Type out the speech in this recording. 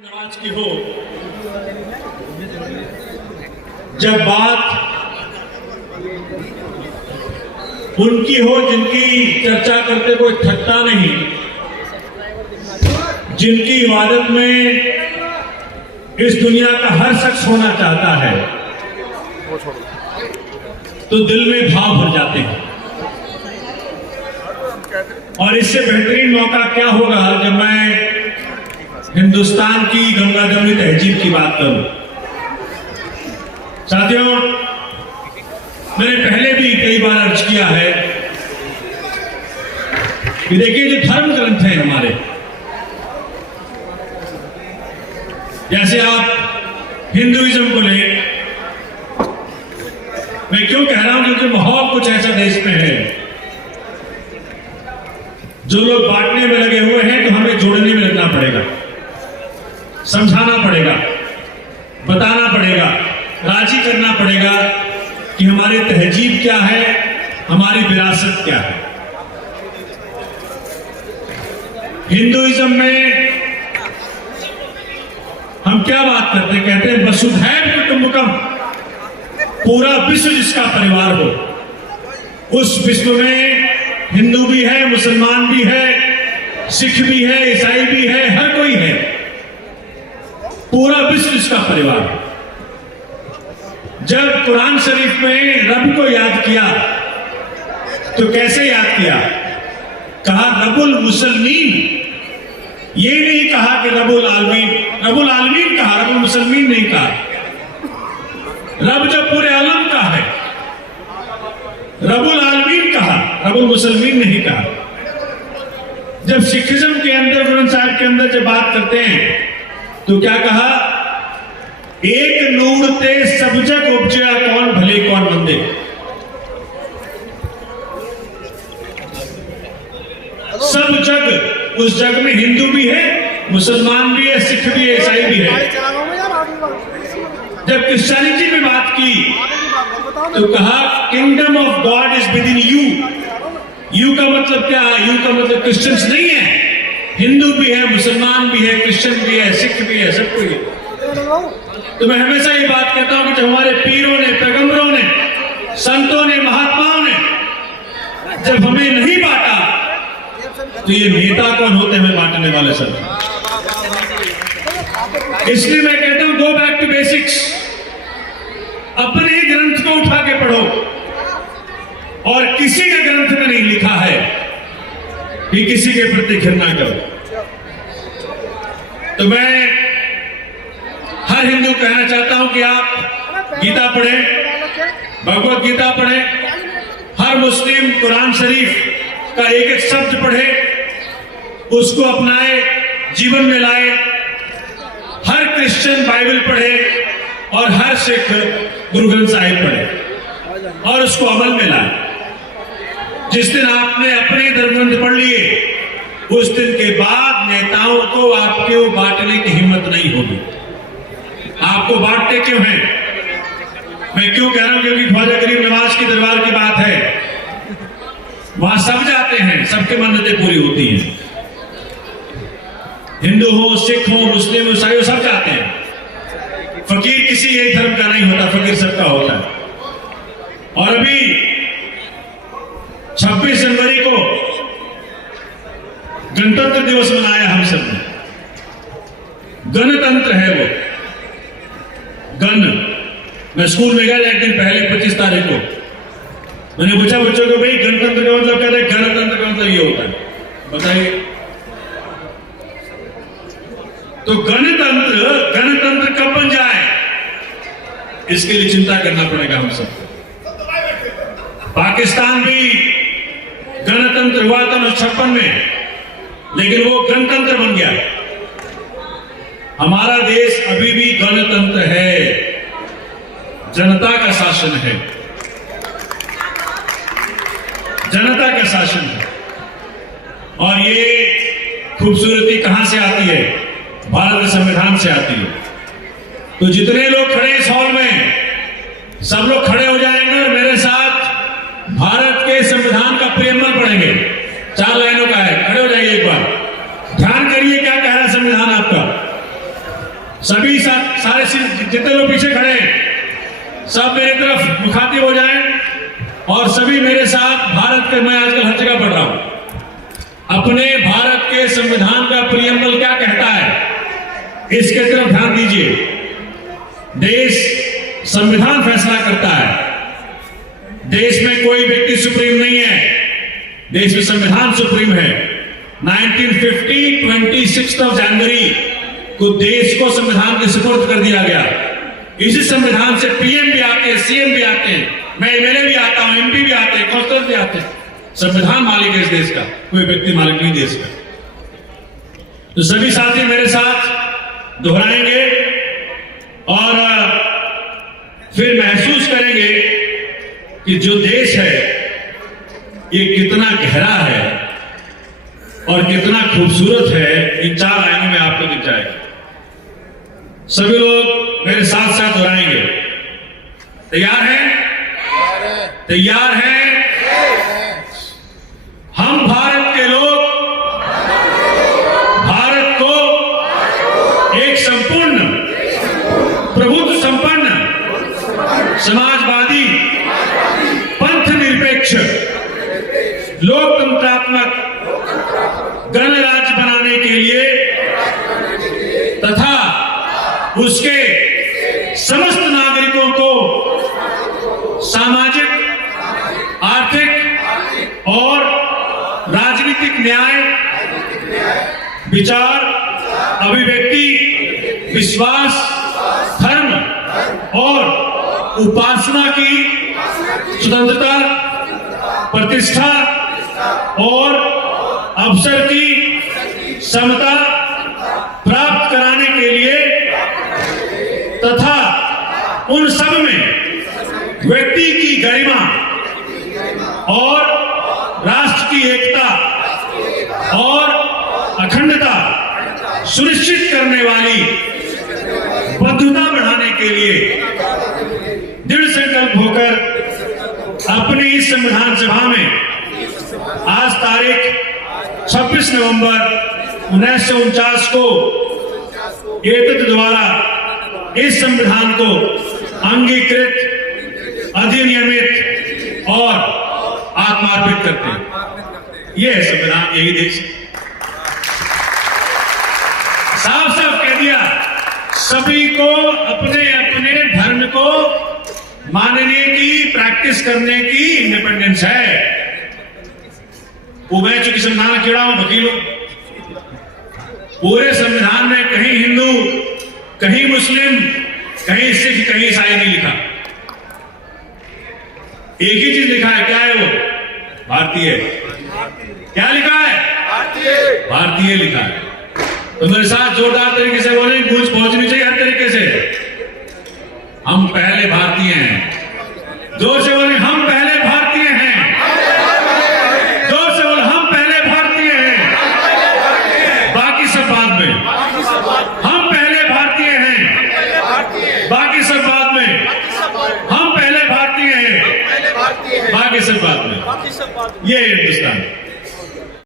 नवाज की हो, जब बात उनकी हो जिनकी चर्चा करते कोई थकता नहीं, जिनकी इबादत में इस दुनिया का हर शख्स होना चाहता है, तो दिल में भाव भर जाते हैं। और इससे बेहतरीन मौका क्या होगा जब मैं हिंदुस्तान की गंगाधरी तहजीब की बात करूं। साथियों, मैंने पहले भी कई बार अर्ज किया है कि देखिए, जो धर्म ग्रंथ है हमारे, जैसे आप हिंदुइज्म को ले, मैं क्यों कह रहा हूं क्योंकि माहौल कुछ ऐसा देश में है, जो लोग बांटने में लगे हुए हैं, तो हमें जोड़ने में लगना पड़ेगा, समझाना पड़ेगा, बताना पड़ेगा, राजी करना पड़ेगा कि हमारी तहजीब क्या है, हमारी विरासत क्या है। हिंदुइज्म में हम क्या बात करते हैं? कहते हैं वसुधैव कुटुंबकम, पूरा विश्व जिसका परिवार हो। उस विश्व में हिंदू भी है, मुसलमान भी है, सिख भी है, ईसाई भी है, हर कोई है, पूरा विश्व इसका परिवार। जब कुरान शरीफ में रब को याद किया तो कैसे याद किया? कहा रब्बुल मुसलमीन, ये नहीं कहा कि रब्बुल आलमीन। रब्बुल आलमीन कहा, रब्बुल मुसलमीन नहीं कहा। रब जब पूरे आलम का है, रब्बुल आलमीन कहा, रब्बुल मुसलमीन नहीं कहा। जब सिखिज्म के अंदर, गुरु साहब के अंदर जब बात करते हैं तो क्या कहा? एक नूर ते सब जग उपजया, कौन भले कौन मंदे। सब जग, उस जग में हिंदू भी है, मुसलमान भी है, सिख भी है, ईसाई भी है। जब क्रिश्चियनिटी में बात की तो कहा kingdom of God is with in you. You का मतलब क्या है? यू का मतलब क्रिश्चियंस नहीं है, हिंदू भी है, मुसलमान भी है, क्रिश्चियन भी है, सिख भी है, सब कोई है। तो मैं हमेशा ये बात कहता हूं कि जब हमारे पीरों ने, पैगंबरों ने, संतों ने, महात्माओं ने जब हमें नहीं बांटा, तो ये नेता कौन होते हैं हमें बांटने वाले? सब। इसलिए मैं कहता हूं गो बैक टू बेसिक्स। अपने ही ग्रंथ को उठा के पढ़ो, और किसी के ग्रंथ में नहीं लिखा है कि किसी के प्रति घृणा करो। तो मैं हर हिंदू कहना चाहता हूं कि आप गीता पढ़ें, भगवत गीता पढ़ें, हर मुस्लिम कुरान शरीफ का एक एक शब्द पढ़े, उसको अपनाए, जीवन में लाए। हर क्रिश्चियन बाइबल पढ़े और हर सिख गुरु ग्रंथ साहिब पढ़े और उसको अमल में लाए। जिस दिन आपने अपने धर्म ग्रंथ पढ़ लिए, उस दिन के बाद नेताओं को आपको बांटने की हिम्मत नहीं होगी। आपको बांटते क्यों हैं? मैं क्यों कह रहा हूं? क्योंकि ख्वाजा गरीब नवाज की दरबार की बात है, वहां सब जाते हैं, सबके मन्नतें पूरी होती हैं। हिंदू हो, सिख हो, मुस्लिम हो, ईसाई हो, सब जाते हैं। फकीर किसी एक धर्म का नहीं होता, फकीर सबका होता है। और अभी 26 जनवरी को गणतंत्र दिवस मनाया हम सब ने। गणतंत्र है वो, गण। मैं स्कूल में गया एक दिन पहले, 25 तारीख को, मैंने पूछा बच्चों को, भाई गणतंत्र का मतलब क्या है? गणतंत्र का मतलब ये होता है, बताइए। तो गणतंत्र कब बन जाए, इसके लिए चिंता करना पड़ेगा हम सबको। पाकिस्तान भी गणतंत्र हुआ था 1956 में, लेकिन वो गणतंत्र बन गया। हमारा देश अभी भी गणतंत्र है, जनता का शासन है, जनता का शासन है। और ये खूबसूरती कहां से आती है? भारत के संविधान से आती है। तो जितने लोग खड़े इस हॉल में, सब लोग खड़े हो जाएंगे और मेरे साथ भारत के संविधान का प्रेमल पढ़ेंगे। 4 लाइनों का है, खड़े हो जाइए एक बार, ध्यान करिए क्या कह रहा है संविधान आपका। जितने लोग पीछे खड़े हैं सब मेरी तरफ मुखातिब हो जाएं और सभी मेरे साथ भारत के, मैं आजकल हर जगह पढ़ रहा हूं, अपने भारत के संविधान का प्रियम्बल क्या कहता है इसके तरफ ध्यान दीजिए। देश संविधान फैसला करता है। देश में कोई व्यक्ति सुप्रीम नहीं है, देश में संविधान सुप्रीम है। 1950 26 जनवरी को देश को संविधान के सुपुर्द कर दिया गया। इसी संविधान से पीएम भी आते हैं, सीएम भी आते हैं, मैं एमएलए भी आता हूं, एमपी भी आते हैं, काउंसिलर भी आते हैं। संविधान मालिक है इस देश का, कोई व्यक्ति मालिक नहीं देश का। तो सभी साथी मेरे साथ दोहराएंगे और फिर महसूस करेंगे कि जो देश है ये कितना गहरा है और कितना खूबसूरत है, इन 4 लाइनों में आपको दिख जाएगा। सभी लोग मेरे साथ साथ दोहराएंगे। तैयार हैं? तैयार हैं? हम भारत के लोग भारत को एक संपूर्ण प्रभुत्व संपन्न समाजवादी पंथ निरपेक्ष लोकतंत्रात्मक गणराज्य बनाने के लिए तथा उसके समस्त नागरिकों को सामाजिक, आर्थिक और राजनीतिक न्याय, विचार, अभिव्यक्ति, विश्वास, धर्म और उपासना की स्वतंत्रता, प्रतिष्ठा और अवसर की समता प्राप्त कराने के लिए तथा उन सब में व्यक्ति की गरिमा और राष्ट्र की एकता और अखंडता सुनिश्चित करने वाली बद्धता बढ़ाने के लिए दृढ़ संकल्प होकर अपनी इस संविधान सभा में आज तारीख 26 नवंबर 1949 को एतद द्वारा इस संविधान को अंगीकृत, अधिनियमित और आत्मार्पित करते हैं। यह है संविधान, यही देश। साफ साफ कह दिया, सभी को अपने अपने धर्म को मानने की, प्रैक्टिस करने की इंडिपेंडेंस है। वो मैं चूंकि संविधान कीड़ा हूं, वकील हूं, पूरे संविधान में कहीं हिंदू, कहीं मुस्लिम, कहीं सिख, कहीं ईसाई नहीं लिखा। एक ही चीज लिखा है, क्या है वो? भारतीय। क्या लिखा है? भारतीय। भारतीय लिखा है। तो मेरे साथ जोरदार तरीके से बोले, गूंज पहुंचनी चाहिए हर तरीके से। हम पहले भारतीय हैं। जोर से बोले, हम पहले भारतीय हैं। जोर से बोले, हम पहले भारतीय हैं, बाकी सब बाद में। हम पहले भारतीय हैं, बाकी सब बाद में। हम पहले भारतीय हैं, बाकी सब बाद में। ये हिंदुस्तान।